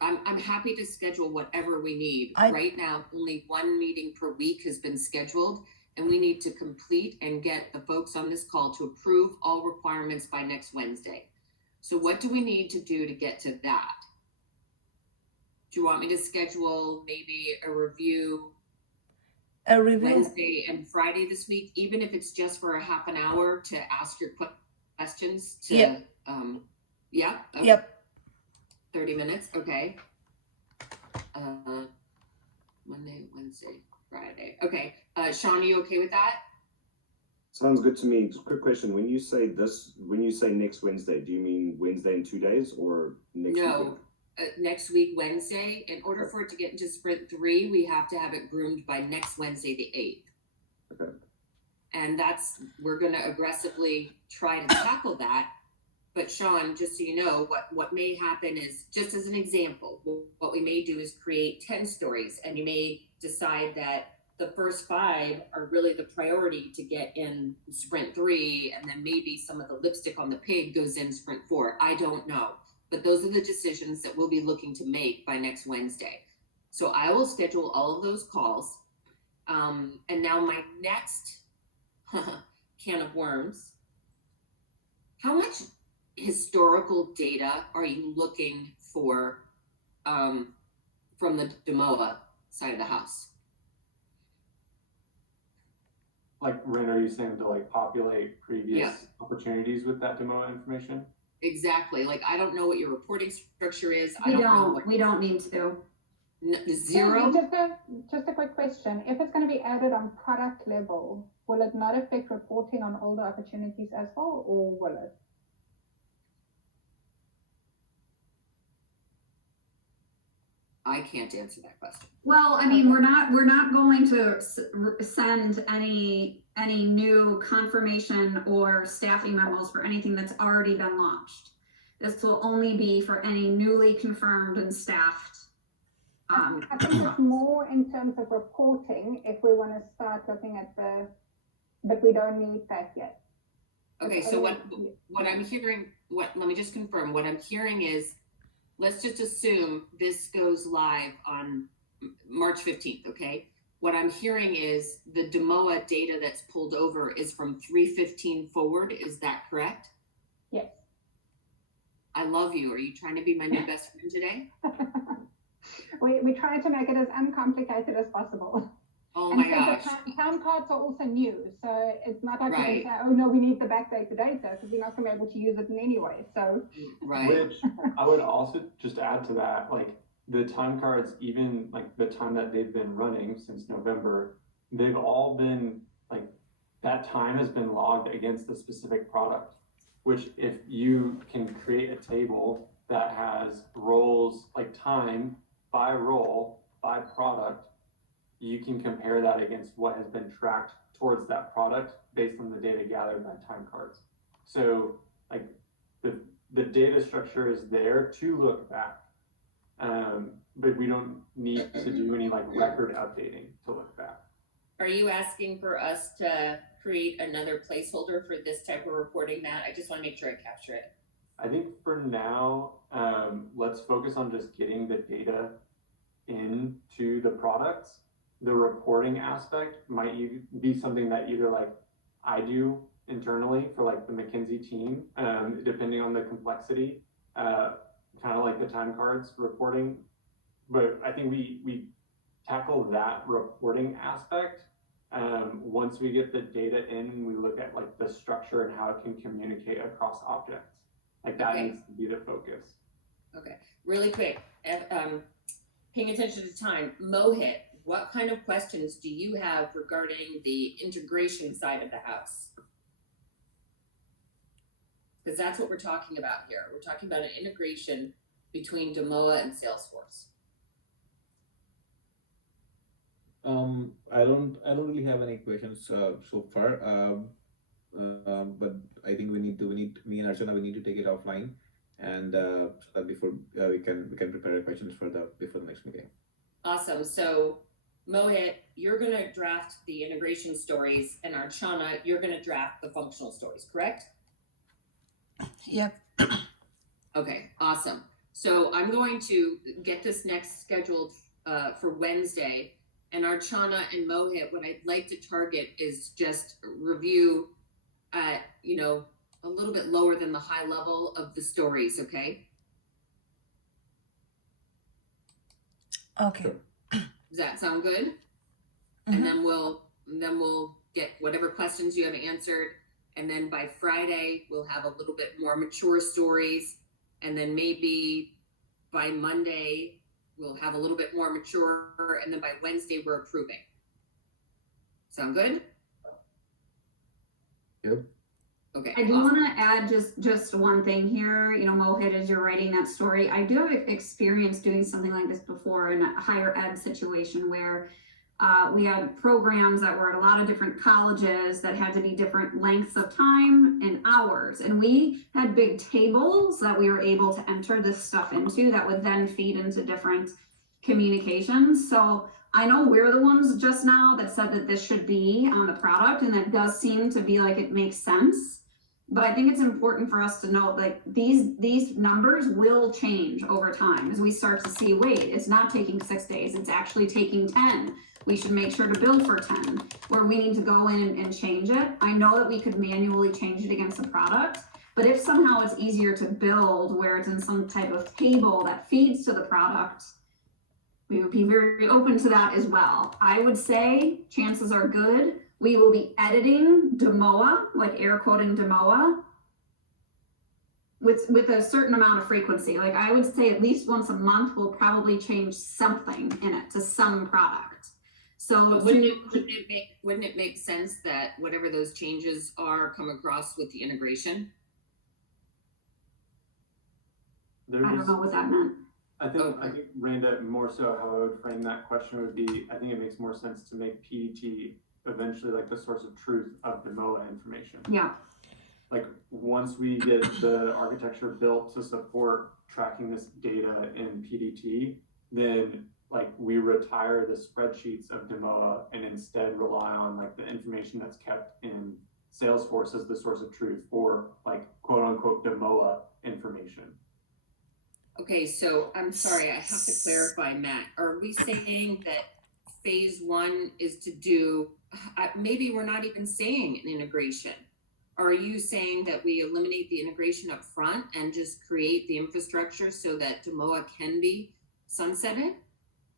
I'm happy to schedule whatever we need. I- Right now, only one meeting per week has been scheduled, and we need to complete and get the folks on this call to approve all requirements by next Wednesday. So what do we need to do to get to that? Do you want me to schedule maybe a review A review? Wednesday and Friday this week, even if it's just for a half an hour to ask your questions to, Yep. Yeah? Okay. Yep. 30 minutes, okay. Monday, Wednesday, Friday. Okay, Sean, are you okay with that? Sounds good to me. Just a quick question. When you say next Wednesday, do you mean Wednesday in 2 days or next No, week? next week, Wednesday. In order for it to get into sprint 3, we have to have it groomed by next Wednesday, the 8th. Okay. And we're gonna aggressively try to tackle that. But Sean, just so you know, what may happen is, just as an example, what we may do is create 10 stories, and you may decide that the first 5 are really the priority to get in sprint 3, and then maybe some of the lipstick on the pig goes in sprint 4. I don't know. But those are the decisions that we'll be looking to make by next Wednesday. So I will schedule all of those calls. And now my next can of worms. How much historical data are you looking for from the DEMOa side of the house? Like, Ren, are you saying to like populate previous Yeah. opportunities with that DEMOa information? Exactly. Like, I don't know what your reporting structure is. I We don't know don't, what, we don't need to. zero. Just a quick question. If it's going to be added on product level, will it not affect reporting on all the opportunities as well, or will it? I can't answer that question. Well, I mean, we're not going to send any new confirmation or staffing memos for anything that's already been launched. This will only be for any newly confirmed and staffed. I think it's more in terms of reporting if we want to start looking at but we don't need that yet. Okay, so what I'm hearing, let me just confirm, what I'm hearing is, let's just assume this goes live on March 15th, okay? What I'm hearing is the DEMOa data that's pulled over is from 3/15 forward, is that correct? Yes. I love you. Are you trying to be my new best friend today? We try to make it as uncomplicated as possible. Oh And my gosh. the time cards are also new, so it's not like Right. we can say, oh no, we need the backdated data, because we're not going to be able to use it in any way. So Right. Which I would also just add to that, like the time cards, even like the time that they've been running since November, they've all been like, that time has been logged against the specific product, which if you can create a table that has roles, like time by role, by product, you can compare that against what has been tracked towards that product based on the data gathered by time cards. So like the data structure is there to look back, but we don't need to do any like record updating to look back. Are you asking for us to create another placeholder for this type of reporting, Matt? I just want to make sure I capture it. I think for now, let's focus on just getting the data into the products. The reporting aspect might be something that either like I do internally for like the McKinsey team, depending on the complexity, kind of like the time cards reporting. But I think we tackle that reporting aspect once we get the data in and we look at like the structure and how it can communicate across objects. Like that needs to be the focus. Okay, really quick, paying attention to time, Mohit, what kind of questions do you have regarding the integration side of the house? Because that's what we're talking about here. We're talking about an integration between DEMOa and Salesforce. I don't really have any questions so far. But I think me and Archana, we need to take it offline, and so that before we can prepare questions before the next meeting. Awesome. So Mohit, you're going to draft the integration stories, and Archana, you're going to draft the functional stories, correct? Yep. Okay, awesome. So I'm going to get this next scheduled for Wednesday, and Archana and Mohit, what I'd like to target is just review at, a little bit lower than the high level of the stories, okay? Okay. Does that sound good? Mhm. And then we'll get whatever questions you have answered, and then by Friday we'll have a little bit more mature stories, and then maybe by Monday we'll have a little bit more mature, and then by Wednesday we're approving. Sound good? Yep. Okay. I do awesome. want to add just one thing here. Mohit, as you're writing that story, I do have experience doing something like this before in a higher ed situation where we had programs that were at a lot of different colleges that had to be different lengths of time and hours. And we had big tables that we were able to enter this stuff into that would then feed into different communications. So I know we're the ones just now that said that this should be on the product, and that does seem to be like it makes sense. But I think it's important for us to note, like, these numbers will change over time as we start to see, wait, it's not taking 6 days, it's actually taking 10. We should make sure to build for 10, where we need to go in and change it. I know that we could manually change it against the product, but if somehow it's easier to build where it's in some type of table that feeds to the product, we would be very open to that as well. I would say chances are good we will be editing DEMOa, like air quoting DEMOa, with a certain amount of frequency. Like I would say at least once a month we'll probably change something in it to some product. So But wouldn't it make sense that whatever those changes are come across with the integration? I don't know what that meant. I think Randa, more so how I would frame that question would be, I think it makes more sense to make PDT eventually like the source of truth of DEMOa information. Yeah. Like once we get the architecture built to support tracking this data in PDT, then like we retire the spreadsheets of DEMOa and instead rely on like the information that's kept in Salesforce as the source of truth for like quote unquote DEMOa information. Okay, so I'm sorry, I have to clarify, Matt. Are we saying that phase 1 is to do, maybe we're not even saying an integration. Are you saying that we eliminate the integration up front and just create the infrastructure so that DEMOa can be sunsetted?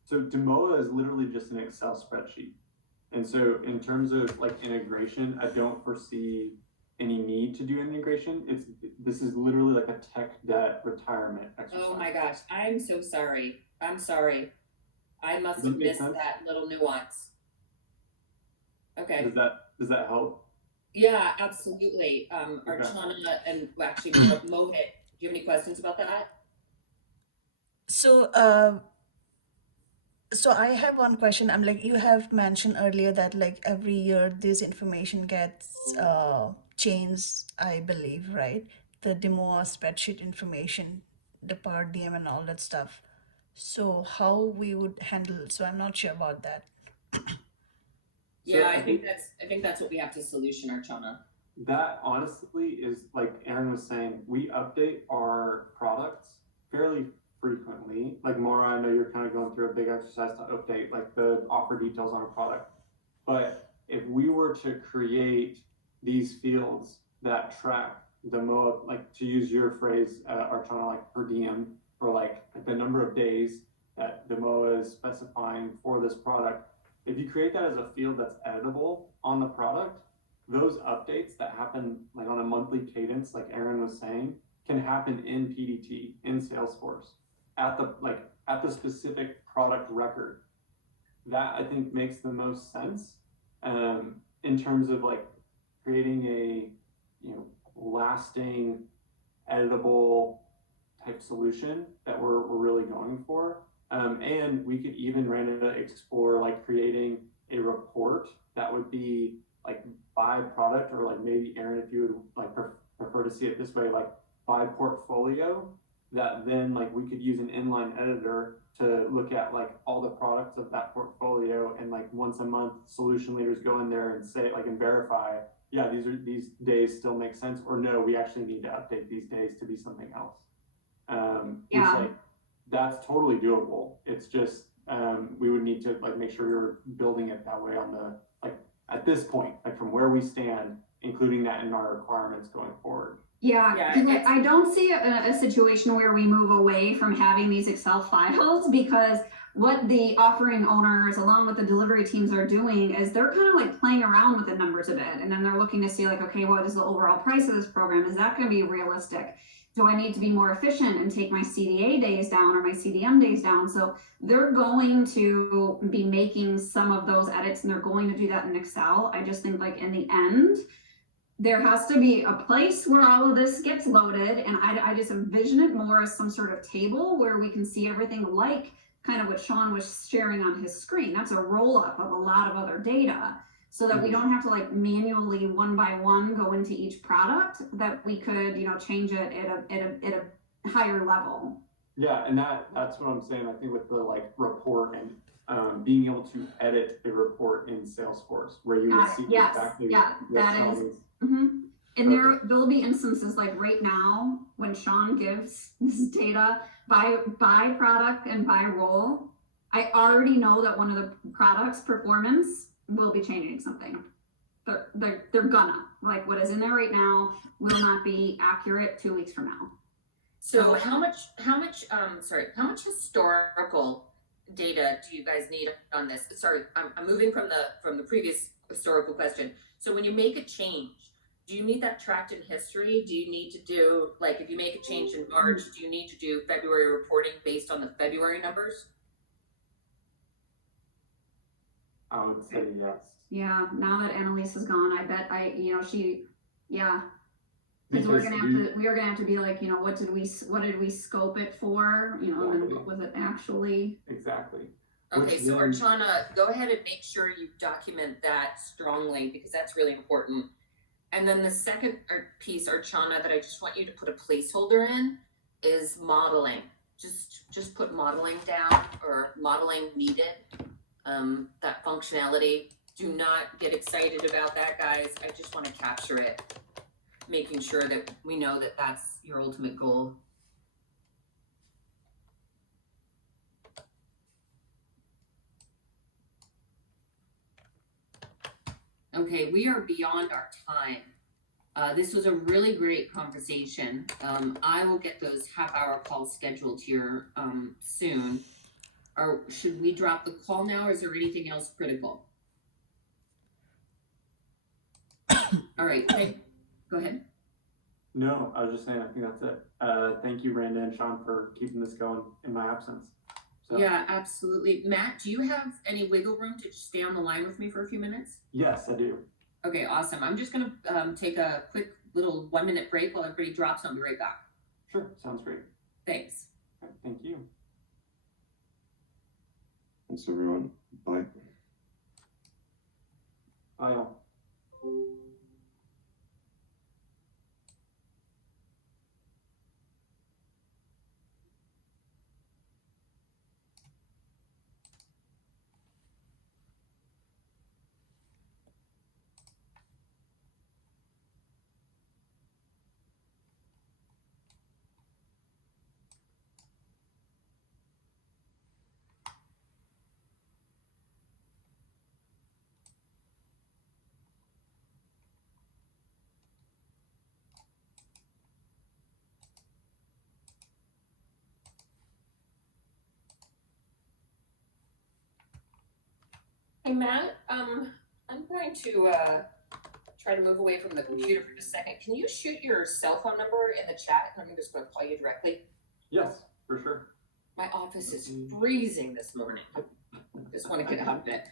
So DEMOa is literally just an Excel spreadsheet. And so in terms of like integration, I don't foresee any need to do integration. This is literally like a tech debt retirement exercise. Oh my gosh, I'm so sorry. I'm sorry. I must have missed that little nuance. Okay. Does that help? Yeah, absolutely. Archana and actually Mohit, do you have any questions about that? So, so I have one question. I'm like, you have mentioned earlier that like every year this information gets changed, I believe, right? The DEMOa spreadsheet information, the Power DM and all that stuff. So how we would handle, so I'm not sure about that. Yeah, I think that's what we have to solution, Archana. That honestly is like Aaron was saying, we update our products fairly frequently. Like Maura, I know you're kind of going through a big exercise to update like the offer details on a product. But if we were to create these fields that track DEMOa, like to use your phrase, Archana, like per diem, or like the number of days that DEMOa is specifying for this product, if you create that as a field that's editable on the product, those updates that happen like on a monthly cadence, like Aaron was saying, can happen in PDT, in Salesforce, at the specific product record. That I think makes the most sense in terms of like creating a lasting, editable type solution that we're really going for. And we could even explore like creating a report that would be like by product, or like maybe Aaron, if you would like prefer to see it this way, like by portfolio, that then like we could use an inline editor to look at like all the products of that portfolio, and like once a month solution leaders go in there and say like and verify, yeah, these days still make sense, or no, we actually need to update these days to be something else. Which like that's totally doable. It's just we would need to like make sure we were building it that way on the like at this point, like from where we stand, including that in our requirements going forward. Yeah, I don't see a situation where we move away from having these Excel files, because what the offering owners along with the delivery teams are doing is they're kind of like playing around with the numbers a bit, and then they're looking to see like, okay, what is the overall price of this program? Is that going to be realistic? Do I need to be more efficient and take my CDA days down or my CDM days down? So they're going to be making some of those edits, and they're going to do that in Excel. I just think like in the end, there has to be a place where all of this gets loaded, and I just envision it more as some sort of table where we can see everything, like kind of what Sean was sharing on his screen. That's a roll up of a lot of other data, so that we don't have to like manually one by one go into each product, that we could, you know, change it at a higher level. Yeah, and that's what I'm saying. I think with the like report and being able to edit the report in Salesforce, where you would see exactly what Sean is. And there'll be instances like right now when Sean gives this data by product and by role, I already know that one of the products' performance will be changing something. They're gonna, like, what is in there right now will not be accurate 2 weeks from now. So how much historical data do you guys need on this? Sorry, I'm moving from the previous historical question. So when you make a change, do you need that tracked in history? Do you need to do, like, if you make a change in March, do you need to do February reporting based on the February numbers? I would say yes. Yeah, now that Annalise is gone, I bet because we're gonna have to be like, you know, what did we scope it for? You know, and then what was it actually? Exactly. Okay, so Archana, go ahead and make sure you document that strongly, because that's really important. And then the second piece, Archana, that I just want you to put a placeholder in is modeling. Just put modeling down, or modeling needed. That functionality. Do not get excited about that, guys. I just want to capture it, making sure that we know that that's your ultimate goal. Okay, we are beyond our time. This was a really great conversation. I will get those half-hour calls scheduled here soon. Or should we drop the call now, or is there anything else critical? All right, okay. Go ahead. No, I was just saying, I think that's it. Thank you, Randa and Sean, for keeping this going in my absence. So. Yeah, absolutely. Matt, do you have any wiggle room to stay on the line with me for a few minutes? Yes, I do. Okay, awesome. I'm just going to take a quick little 1-minute break while everybody drops, and I'll be right back. Sure, sounds great. Thanks. Okay, thank you. Thanks, everyone. Bye. Bye, all. Hey, Matt, I'm going to try to move away from the computer for just a second. Can you shoot your cell phone number in the chat? I'm just going to call you directly. Yes, for sure. My office is freezing this morning. Just want to get out of it.